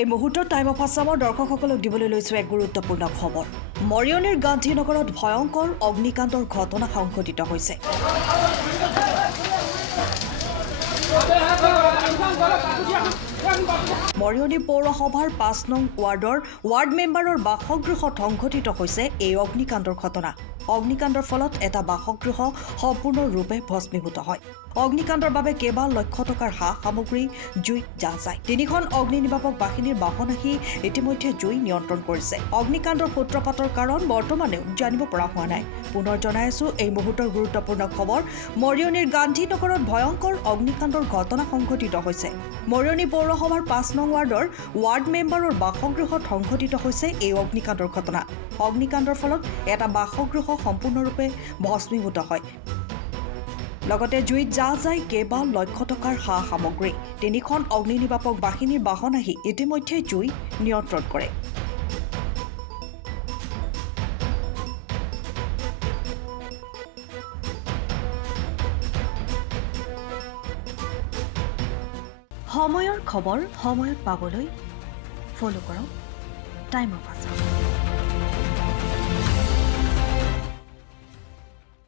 এই মুহূৰ্তত time of আছামৰ দৰ্শকসকলক দিবলৈ লৈছোঁ এক গুৰুত্বপূৰ্ণ খবৰ। মৰিয়নিৰ গান্ধীনগৰত ভয়ংকৰ অগ্নিকাণ্ডৰ ঘটনা সংঘটিত হৈছে। মৰিয়নি পৌৰসভাৰ ৫ নং ৱাৰ্ডৰ ৱাৰ্ড মেম্বাৰৰ বাসগৃহত সংঘটিত হৈছে এই অগ্নিকাণ্ডৰ ঘটনা। অগ্নিকাণ্ডৰ ফলত এটা বাসগৃহ সম্পূৰ্ণৰূপে ভস্মীভূত হয়। অগ্নিকাণ্ডৰ বাবে কেইবা লক্ষ টকাৰ সা সামগ্ৰী জুইত জাহ যায়। ৩খন অগ্নি নিৰ্বাপক বাহিনীৰ বাহন আহি ইতিমধ্যে জুই নিয়ন্ত্ৰণ কৰিছে। অগ্নিকাণ্ডৰ সূত্ৰপাতৰ কাৰণ বৰ্তমানেও জানিব পৰা হোৱা নাই। পুনৰ জনাই আছো এই মুহূৰ্তৰ গুৰুত্বপূৰ্ণ খবৰ। মৰিয়নিৰ গান্ধীনগৰত ভয়ংকৰ অগ্নিকাণ্ডৰ ঘটনা সংঘটিত হৈছে। মৰিয়নি পৌৰসভাৰ ৫ নং ৱাৰ্ডৰ ৱাৰ্ড মেম্বাৰৰ বাসগৃহত সংঘটিত হৈছে এই অগ্নিকাণ্ডৰ ঘটনা। অগ্নিকাণ্ডৰ ফলত এটা বাসগৃহ সম্পূৰ্ণৰূপে ভস্মীভূত হয়। লগতে জুইত জাহ যায় কেইবা লক্ষ টকাৰ সা সামগ্ৰী। ৩খন অগ্নি নিৰ্বাপক বাহিনীৰ বাহন আহি ইতিমধ্যে জুই নিয়ন্ত্ৰণ কৰে। সময়ৰ খবৰ সময়ত পাবলৈ ফ'ল' কৰক টাইম অফ আছাম।